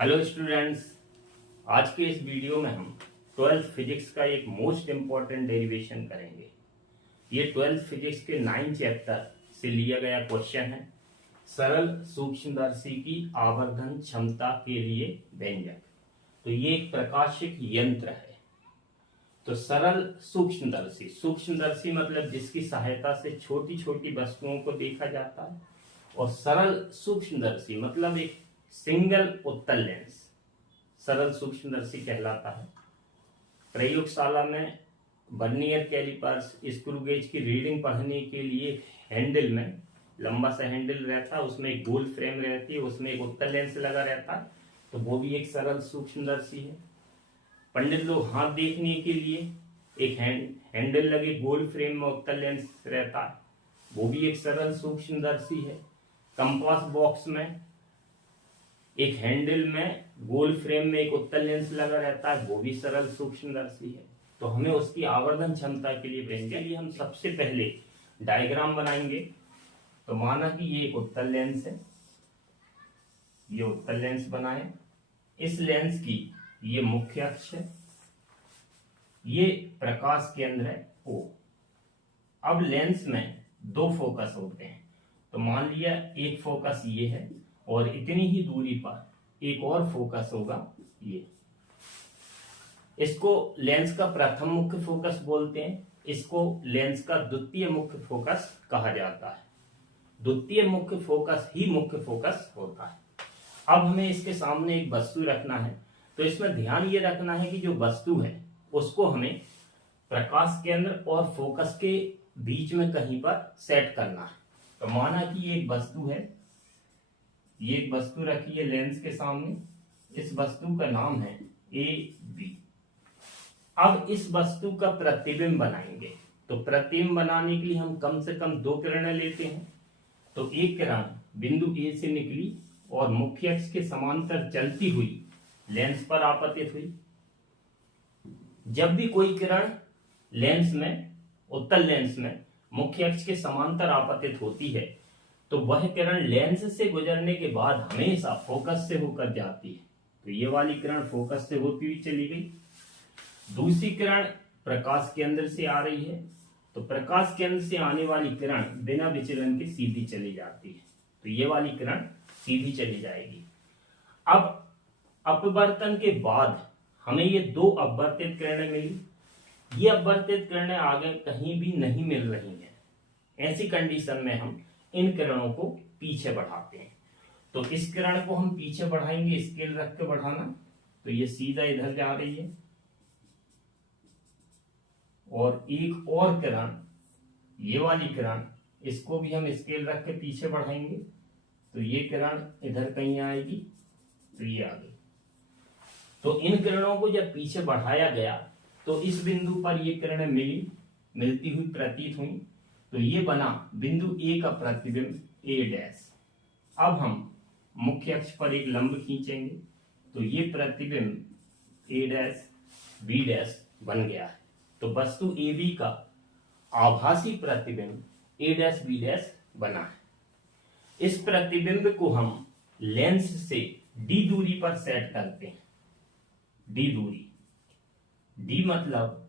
Hello students, आज के इस वीडियो में हम 12th फिजिक्स का एक मोस्ट इम्पॉर्टेंट डेरिवेशन करेंगे। ये 12th फिजिक्स के 9 चैप्टर से लिया गया क्वेश्चन है। सरल सूक्ष्मदर्शी की आवर्धन क्षमता के लिए व्यंजक। तो ये एक प्रकाशिक यंत्र है। तो सरल सूक्ष्मदर्शी, सूक्ष्मदर्शी मतलब जिसकी सहायता से छोटी छोटी वस्तुओं को देखा जाता है, और सरल सूक्ष्मदर्शी मतलब एक सिंगल उत्तल लेंस सरल सूक्ष्मदर्शी कहलाता है। प्रयोगशाला में वर्नियर कैलिपर्स स्क्रू गेज की रीडिंग पढ़ने के लिए हैंडल में लंबा सा हैंडल रहता है, उसमें एक गोल फ्रेम रहती है, उसमें एक उत्तल लेंस लगा रहता है, तो वो भी एक सरल सूक्ष्मदर्शी है। पंडित लोग हाथ देखने के लिए एक हैंडल लगे गोल फ्रेम में उत्तल लेंस रहता है, वो भी एक सरल सूक्ष्मदर्शी है। कंपास बॉक्स में एक हैंडल में गोल फ्रेम में एक उत्तल लेंस लगा रहता है, वो भी सरल सूक्ष्मदर्शी है। तो हमें उसकी आवर्धन क्षमता के लिए व्यंजक के लिए हम सबसे पहले डायग्राम बनाएंगे। तो माना कि ये एक उत्तल लेंस है, ये उत्तल लेंस बनाए। इस लेंस की ये मुख्य अक्ष है, ये प्रकाश केंद्र है O। अब लेंस में दो फोकस होते हैं, तो मान लिया एक फोकस ये है और इतनी ही दूरी पर एक और फोकस होगा ये। इसको लेंस का प्रथम मुख्य फोकस बोलते हैं, इसको लेंस का द्वितीय मुख्य फोकस कहा जाता है। द्वितीय मुख्य फोकस ही मुख्य फोकस होता है। अब हमें इसके सामने एक वस्तु रखना है, तो इसमें ध्यान ये रखना है कि जो वस्तु है उसको हमें प्रकाश केंद्र और फोकस के बीच में कहीं पर सेट करना है। तो माना कि ये एक वस्तु है, ये एक वस्तु रखी है लेंस के सामने, इस वस्तु का नाम है ए बी। अब इस वस्तु का प्रतिबिंब बनाएंगे। तो प्रतिबिंब बनाने के लिए हम कम से कम दो किरणें लेते हैं। तो एक किरण बिंदु ए से निकली और मुख्य अक्ष के समांतर चलती हुई लेंस पर आपतित हुई। जब भी कोई किरण लेंस में, उत्तल लेंस में मुख्य अक्ष के समांतर आपतित होती है, तो वह किरण लेंस से गुजरने के बाद हमेशा फोकस से होकर जाती है। तो ये वाली किरण फोकस से होती हुई चली गई। दूसरी किरण प्रकाश केंद्र से आ रही है, तो प्रकाश केंद्र से आने वाली किरण बिना विचलन के सीधी चली जाती है। तो ये वाली किरण सीधी चली जाएगी। अब अपवर्तन के बाद हमें ये दो अपवर्तित किरणें मिली। ये अपवर्तित किरणें आगे कहीं भी नहीं मिल रही हैं। ऐसी कंडीशन में हम इन किरणों को पीछे बढ़ाते हैं। तो इस किरण को हम पीछे बढ़ाएंगे, स्केल रख के बढ़ाना, तो ये सीधा इधर जा रही है। और एक और किरण, ये वाली किरण, इसको भी हम स्केल रख के पीछे बढ़ाएंगे, तो ये किरण इधर कहीं आएगी, तो ये आ गई। तो इन किरणों को जब पीछे बढ़ाया गया तो इस बिंदु पर ये किरणें मिलती हुई प्रतीत हुई। तो ये बना बिंदु ए का प्रतिबिंब ए डैश। अब हम मुख्य अक्ष पर एक लंब खींचेंगे, तो ये प्रतिबिंब ए डैश बी डैश बन गया है। तो वस्तु ए बी का आभासी प्रतिबिंब ए डैश बी डैश बना है। इस प्रतिबिंब को हम लेंस से डी दूरी पर सेट करते हैं। डी दूरी, डी मतलब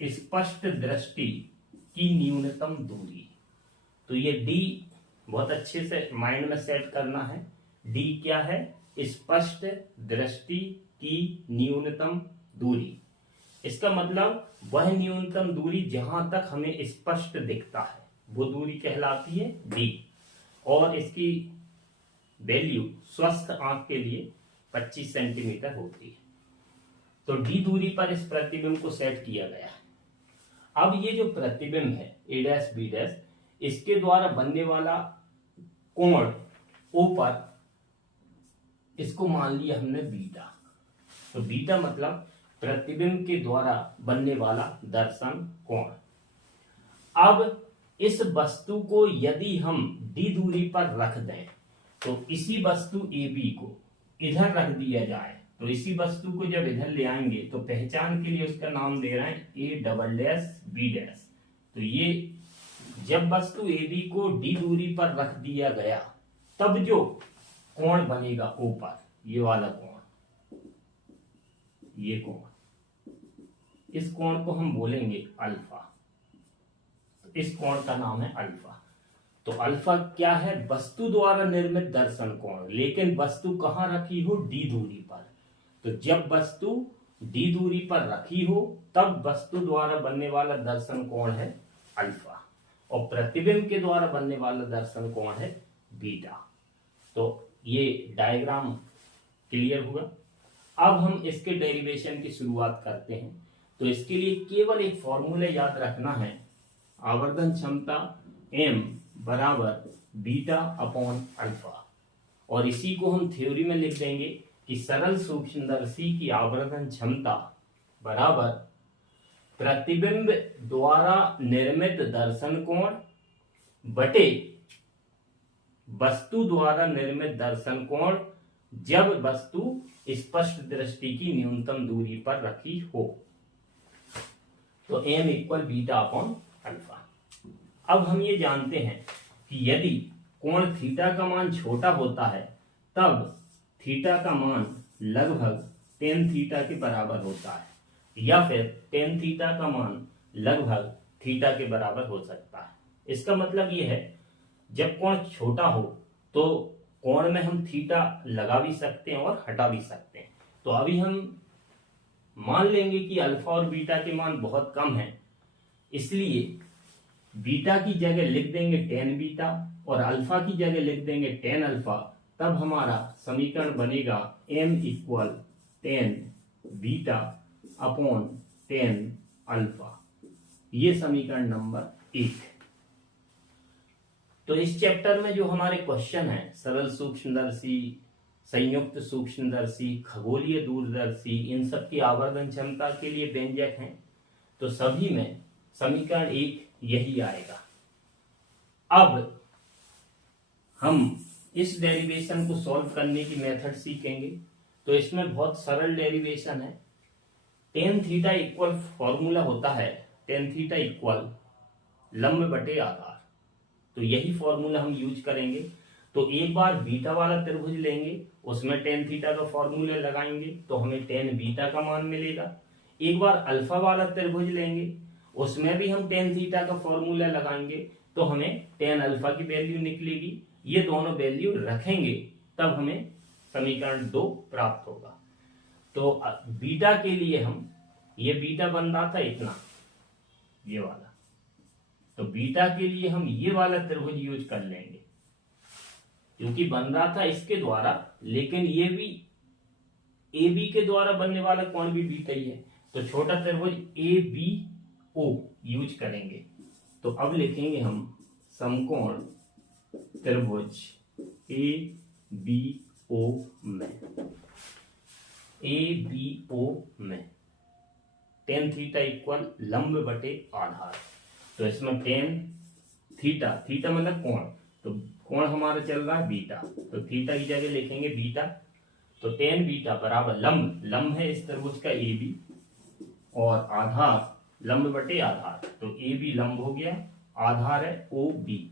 स्पष्ट दृष्टि की न्यूनतम दूरी। तो ये डी बहुत अच्छे से माइंड में सेट करना है। डी क्या है? स्पष्ट दृष्टि की न्यूनतम दूरी। इसका मतलब वह न्यूनतम दूरी जहां तक हमें स्पष्ट दिखता है, वो दूरी कहलाती है डी। और इसकी वैल्यू स्वस्थ आंख के लिए 25 सेंटीमीटर होती है। तो डी दूरी पर इस प्रतिबिंब को सेट किया गया है। अब ये जो प्रतिबिंब है ए डैश बी डैश, इसके द्वारा बनने वाला कोण ओ पर, इसको मान लिया हमने बीटा। तो बीटा मतलब प्रतिबिंब के द्वारा बनने वाला दर्शन कोण। अब इस वस्तु को यदि हम डी दूरी पर रख दें, तो इसी वस्तु ए बी को इधर रख दिया जाए, तो इसी वस्तु को जब इधर ले आएंगे तो पहचान के लिए उसका नाम दे रहे हैं A double dash B dash. तो ये जब वस्तु ए बी को डी दूरी पर रख दिया गया, तब जो कोण बनेगा ओ पर, ये वाला कोण, ये कोण, इस कोण को हम बोलेंगे अल्फा। तो इस कोण का नाम है अल्फा। तो अल्फा क्या है? वस्तु द्वारा निर्मित दर्शन कोण, लेकिन वस्तु कहां रखी हो? डी दूरी पर। तो जब वस्तु डी दूरी पर रखी हो तब वस्तु द्वारा बनने वाला दर्शन कोण है अल्फा, और प्रतिबिंब के द्वारा बनने वाला दर्शन कोण है बीटा। तो ये डायग्राम क्लियर हुआ। अब हम इसके डेरिवेशन की शुरुआत करते हैं। तो इसके लिए केवल एक फॉर्मूला याद रखना है, आवर्धन क्षमता m बराबर बीटा अपॉन अल्फा, और इसी को हम थ्योरी में लिख देंगे कि सरल सूक्ष्मदर्शी की आवर्धन क्षमता बराबर प्रतिबिंब द्वारा निर्मित दर्शन कोण बटे वस्तु द्वारा निर्मित दर्शन कोण जब वस्तु स्पष्ट दृष्टि की न्यूनतम दूरी पर रखी हो। तो m equal beta upon alpha. अब हम ये जानते हैं कि यदि कोण थीटा का मान छोटा होता है तब थीटा का मान लगभग टेन थीटा के बराबर होता है, या फिर टेन थीटा का मान लगभग थीटा के बराबर हो सकता है। इसका मतलब ये है जब कोण छोटा हो तो कोण में हम थीटा लगा भी सकते हैं और हटा भी सकते हैं। तो अभी हम मान लेंगे कि अल्फा और बीटा के मान बहुत कम है, इसलिए बीटा की जगह लिख देंगे टेन बीटा और अल्फा की जगह लिख देंगे टेन अल्फा। तब हमारा समीकरण बनेगा m equal tan beta upon tan alpha. ये समीकरण नंबर 1। तो इस चैप्टर में जो हमारे क्वेश्चन है, सरल सूक्ष्मदर्शी, संयुक्त सूक्ष्मदर्शी, खगोलीय दूरदर्शी, इन सब की आवर्धन क्षमता के लिए व्यंजक हैं। तो सभी में समीकरण 1 यही आएगा। अब हम इस डेरिवेशन को सॉल्व करने की मेथड सीखेंगे। तो इसमें बहुत सरल डेरिवेशन है। टेन थीटा इक्वल फॉर्मूला होता है टेन थीटा इक्वल लंब बटे आधार। तो यही फॉर्मूला हम यूज करेंगे। तो एक बार बीटा वाला त्रिभुज लेंगे, उसमें टेन थीटा का फॉर्मूला लगाएंगे तो हमें टेन बीटा का मान मिलेगा। एक बार अल्फा वाला त्रिभुज लेंगे, उसमें भी हम टेन थीटा का फॉर्मूला लगाएंगे तो हमें टेन अल्फा की वैल्यू निकलेगी। ये दोनों वैल्यू रखेंगे तब हमें समीकरण 2 प्राप्त होगा। तो बीटा के लिए हम, ये बीटा बन रहा था इतना, ये वाला, तो बीटा के लिए हम ये वाला त्रिभुज यूज कर लेंगे क्योंकि बन रहा था इसके द्वारा, लेकिन ये भी ए बी के द्वारा बनने वाला कोण भी बीटा ही है। तो छोटा त्रिभुज ए बी ओ यूज करेंगे। तो अब लिखेंगे हम समकोण त्रिभुज ए बी ओ में, ए बी ओ में टेन थीटा इक्वल लंब बटे आधार। तो इसमें टेन थीटा, थीटा मतलब कोण, तो कोण हमारा चल रहा है बीटा, तो थीटा की जगह लिखेंगे बीटा। तो टेन बीटा बराबर लंब, लंब है इस त्रिभुज का ए बी, और आधार लंब बटे आधार, तो ए बी लंब हो गया, आधार है ओ बी।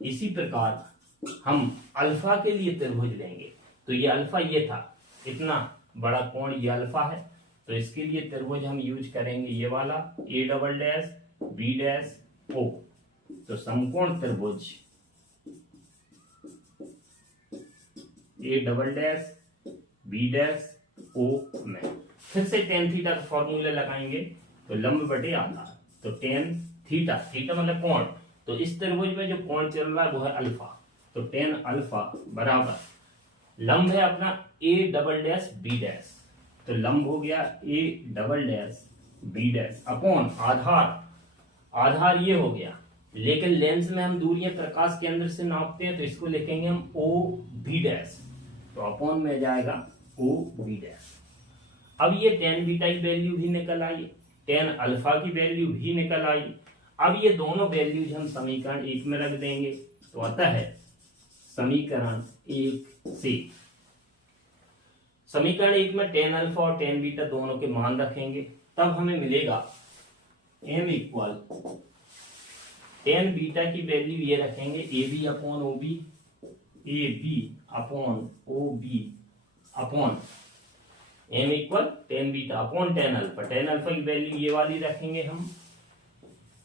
इसी प्रकार हम अल्फा के लिए त्रिभुज लेंगे। तो ये अल्फा ये था, इतना बड़ा कोण ये अल्फा है। तो इसके लिए त्रिभुज हम यूज करेंगे ये वाला A double dash B dash O. तो समकोण त्रिभुज A double dash B dash O में फिर से टेन थीटा का फॉर्मूला लगाएंगे तो लंब बटे आधार। तो टेन थीटा, थीटा मतलब कोण, तो इस त्रिभुज में जो कोण चल रहा है वो है अल्फा। तो टेन अल्फा बराबर लंब है अपना A double dash B dash, तो लंब हो गया A double dash B dash upon आधार, आधार ये हो गया। लेकिन लेंस में हम दूरियां प्रकाश केंद्र से नापते हैं तो इसको लिखेंगे हम ओ बी डैश, तो अपॉन में जाएगा ओ बी डैश। अब ये टेन बीटा की वैल्यू भी निकल आई, टेन अल्फा की वैल्यू भी निकल आई। अब ये दोनों वैल्यूज हम समीकरण 1 में रख देंगे। तो आता है समीकरण 1 से, समीकरण 1 में टेन अल्फा और टेन बीटा दोनों के मान रखेंगे, तब हमें मिलेगा m इक्वल टेन बीटा की वैल्यू ये रखेंगे A B upon O B A B upon O B upon M equal tan beta upon tan alpha. Tan alpha की वैल्यू ये वाली रखेंगे हम,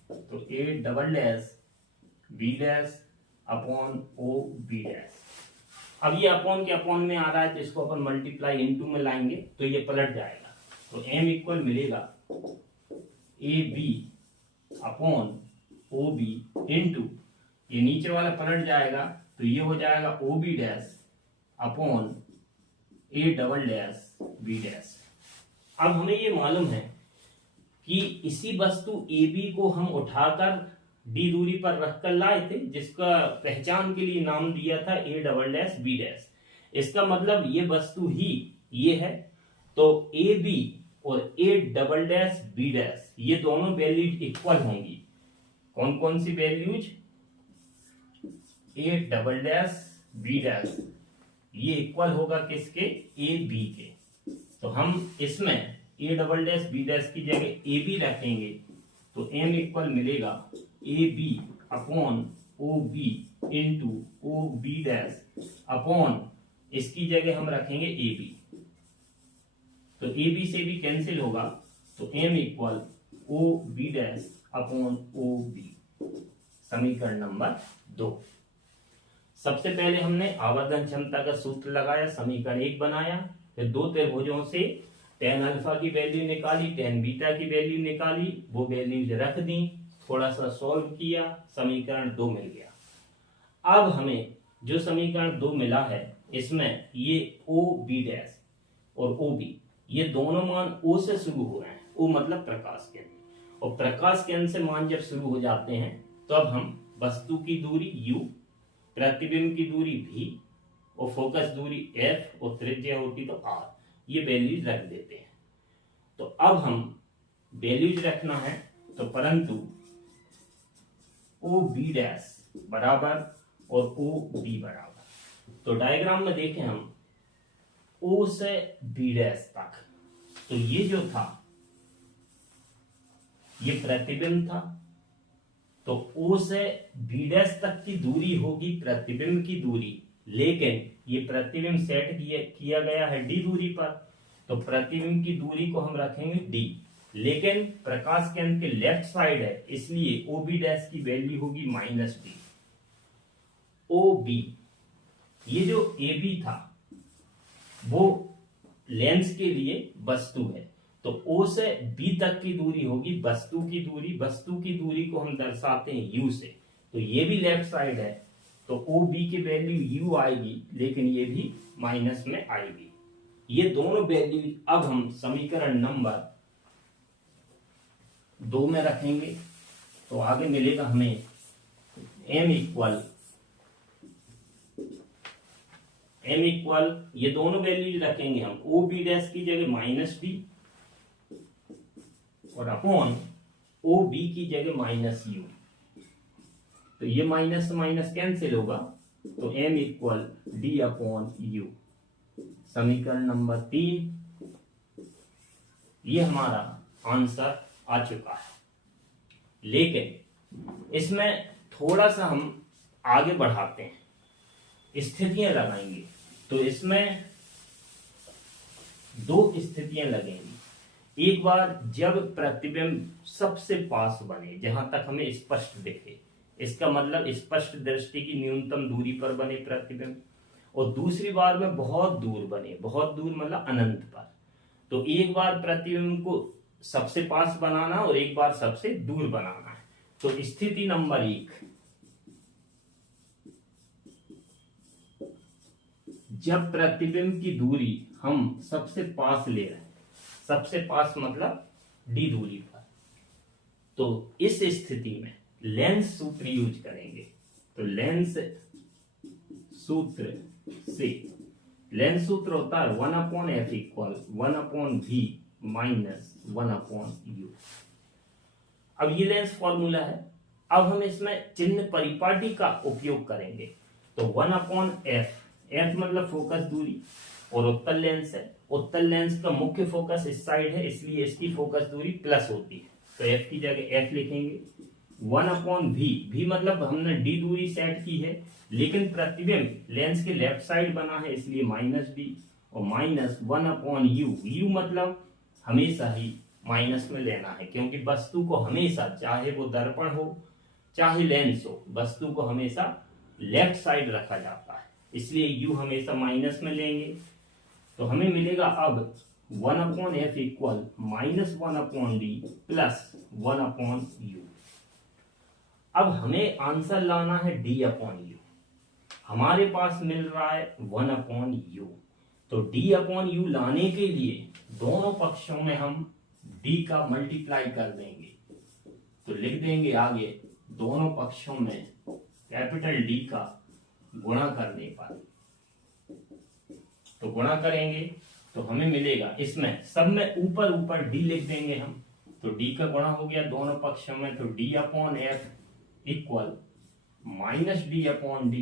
तो A double dash B dash upon O B dash. अब ये अपॉन के upon में आ रहा है तो इसको अपन मल्टीप्लाई इनटू में लाएंगे तो ये पलट जाएगा। तो एम इक्वल मिलेगा A B upon O B into, ये नीचे वाला पलट जाएगा तो ये हो जाएगा O B dash upon A double dash B dash. अब हमें ये मालूम है कि इसी वस्तु ए बी को हम उठाकर डी दूरी पर रखकर लाए थे, जिसका पहचान के लिए नाम दिया था A double dash B dash. इसका मतलब ये वस्तु ही ये है, तो ए बी और A double dash B dash ये दोनों वैल्यूज इक्वल होंगी। कौन कौन सी values? A double dash B dash ये इक्वल होगा किसके? ए बी के। तो हम इसमें A double dash B dash की जगह ए बी रखेंगे तो एम इक्वल मिलेगा A B upon O B into O B dash upon, इसकी जगह हम रखेंगे ए बी, तो ए बी से भी कैंसिल होगा तो M equal O B dash upon O B. समीकरण नंबर 2। सबसे पहले हमने आवर्धन क्षमता का सूत्र लगाया, समीकरण 1 बनाया, फिर दो त्रिभुजों से टेन अल्फा की वैल्यू निकाली, टेन बीटा की वैल्यू निकाली, वो वैल्यू रख दी, थोड़ा सा सॉल्व किया, समीकरण 2 मिल गया। अब हमें जो समीकरण 2 मिला है इसमें ये ओ बी डैश और ओ बी ये दोनों मान ओ से शुरू हो रहे हैं। ओ मतलब प्रकाश केंद्र, और प्रकाश केंद्र से मान जब शुरू हो जाते हैं तो अब हम वस्तु की दूरी u, प्रतिबिंब की दूरी v और फोकस दूरी f और त्रिज्या होती तो r, ये वैल्यूज रख देते हैं। तो अब हम वैल्यूज रखना है तो परंतु ओ बी डैश बराबर और ओ बी बराबर, तो डायग्राम में देखें हम ओ से बी डैश तक, तो ये जो था ये प्रतिबिंब था, तो ओ से बी डैश तक की दूरी होगी प्रतिबिंब की दूरी, लेकिन ये प्रतिबिंब सेट किया गया है डी दूरी पर, तो प्रतिबिंब की दूरी को हम रखेंगे डी, लेकिन प्रकाश केंद्र के लेफ्ट साइड है इसलिए ओ बी डैश की वैल्यू होगी माइनस डी। ओ बी ये जो ए बी था वो लेंस के लिए वस्तु है, तो ओ से बी तक की दूरी होगी वस्तु की दूरी, वस्तु की दूरी को हम दर्शाते हैं यू से, तो ये भी लेफ्ट साइड है तो ओ बी की वैल्यू यू आएगी, लेकिन ये भी माइनस में आएगी। ये दोनों वैल्यू अब हम समीकरण नंबर 2 में रखेंगे तो आगे मिलेगा हमें m इक्वल ये दोनों वैल्यू रखेंगे हम ओ बी डैश की जगह माइनस डी और अपॉन ओ बी की जगह माइनस यू, तो ये माइनस से माइनस कैंसिल होगा तो m equal D upon you. समीकरण नंबर 3 ये हमारा आंसर आ चुका है, लेकिन इसमें थोड़ा सा हम आगे बढ़ाते हैं, स्थितियां लगाएंगे, तो इसमें 2 स्थितियां लगेंगी। एक बार जब प्रतिबिंब सबसे पास बने, जहां तक हमें स्पष्ट दिखे, इसका मतलब स्पष्ट दृष्टि की न्यूनतम दूरी पर बने प्रतिबिंब, और दूसरी बार में बहुत दूर बने, बहुत दूर मतलब अनंत पर। तो एक बार प्रतिबिंब को सबसे पास बनाना और एक बार सबसे दूर बनाना है। तो स्थिति नंबर 1, जब प्रतिबिंब की दूरी हम सबसे पास ले रहे हैं, सबसे पास मतलब डी दूरी पर, तो इस स्थिति में लेंस सूत्र यूज करेंगे। तो लेंस सूत्र से, लेंस सूत्र होता है 1/f equal 1/v minus 1/u। अब ये लेंस फॉर्मूला है, अब हम इसमें चिन्ह परिपाटी का उपयोग करेंगे। तो 1/f, f मतलब फोकस दूरी, और उत्तल लेंस है, उत्तल लेंस का मुख्य फोकस इस साइड है इसलिए इसकी फोकस दूरी प्लस होती है, तो f की जगह f लिखेंगे 1/v मतलब हमने d दूरी सेट की है, लेकिन प्रतिबिंब लेंस के लेफ्ट साइड बना है इसलिए -d, और -1/u, u मतलब हमेशा ही माइनस में लेना है, क्योंकि वस्तु को हमेशा, चाहे वो दर्पण हो चाहे लेंस हो, वस्तु को हमेशा लेफ्ट साइड रखा जाता है, इसलिए u हमेशा माइनस में लेंगे। तो हमें मिलेगा अब 1/f equal -1/d plus 1/u। अब हमें आंसर लाना है d/u। हमारे पास मिल रहा है 1/u, तो d/u लाने के लिए दोनों पक्षों में हम d का मल्टीप्लाई कर देंगे, तो लिख देंगे आगे दोनों पक्षों में कैपिटल D का गुणा करने पर, तो गुणा करेंगे तो हमें मिलेगा, इसमें सब में ऊपर ऊपर d लिख देंगे हम, तो d का गुणा हो गया दोनों पक्षों में, तो d/f equal -d/d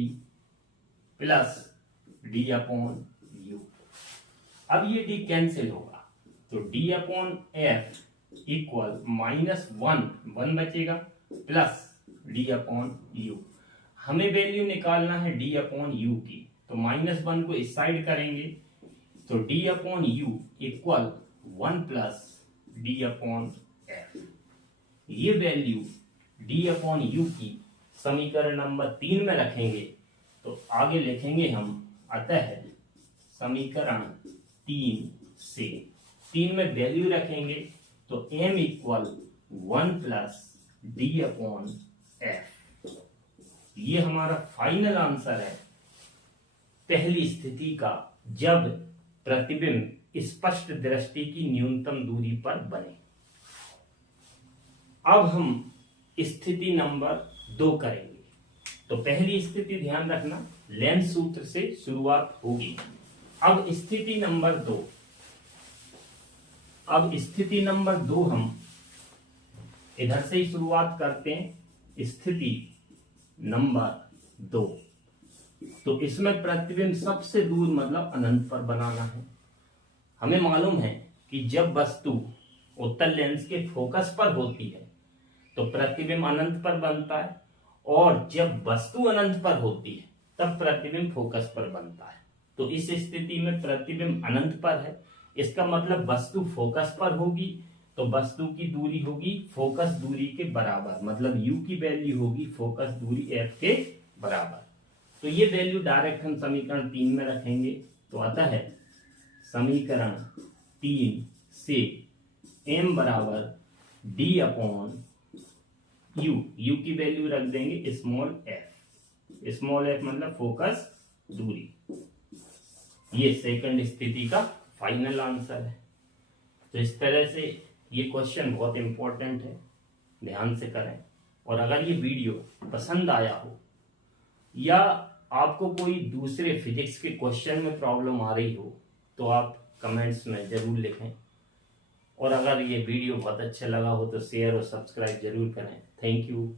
plus d/u। अब ये d कैंसिल होगा, तो d/f इक्वल -1 बचेगा प्लस d/u। हमें वैल्यू निकालना है d/u की, तो -1 को इस साइड करेंगे, तो d/u इक्वल 1 प्लस d/f। ये वैल्यू d/u की समीकरण नंबर 3 में रखेंगे, तो आगे लिखेंगे हम, अतः समीकरण 3 से 3 में वैल्यू रखेंगे, तो m इक्वल 1 प्लस d/f। ये हमारा फाइनल आंसर है पहली स्थिति का, जब प्रतिबिंब स्पष्ट दृष्टि की न्यूनतम दूरी पर बने। अब हम स्थिति नंबर 2 करेंगे। तो पहली स्थिति ध्यान रखना, लेंस सूत्र से शुरुआत होगी। अब स्थिति नंबर 2, हम इधर से ही शुरुआत करते हैं। स्थिति नंबर 2, तो इसमें प्रतिबिंब सबसे दूर मतलब अनंत पर बनाना है। हमें मालूम है कि जब वस्तु उत्तल लेंस के फोकस पर होती है तो प्रतिबिंब अनंत पर बनता है, और जब वस्तु अनंत पर होती है तब प्रतिबिंब फोकस पर बनता है। तो इस स्थिति में प्रतिबिंब अनंत पर है, इसका मतलब वस्तु फोकस पर होगी, तो वस्तु की दूरी होगी फोकस दूरी के बराबर, मतलब u की वैल्यू होगी फोकस दूरी f के बराबर। तो ये वैल्यू डायरेक्ट हम समीकरण 3 में रखेंगे, तो अतः समीकरण 3 से m बराबर d/u, u की वैल्यू रख देंगे स्मॉल f मतलब फोकस दूरी। ये सेकंड स्थिति का फाइनल आंसर है। तो इस तरह से ये क्वेश्चन बहुत इंपॉर्टेंट है, ध्यान से करें। और अगर ये वीडियो पसंद आया हो या आपको कोई दूसरे फिजिक्स के क्वेश्चन में प्रॉब्लम आ रही हो तो आप कमेंट्स में जरूर लिखें, और अगर ये वीडियो बहुत अच्छा लगा हो तो शेयर और सब्सक्राइब जरूर करें। Thank you.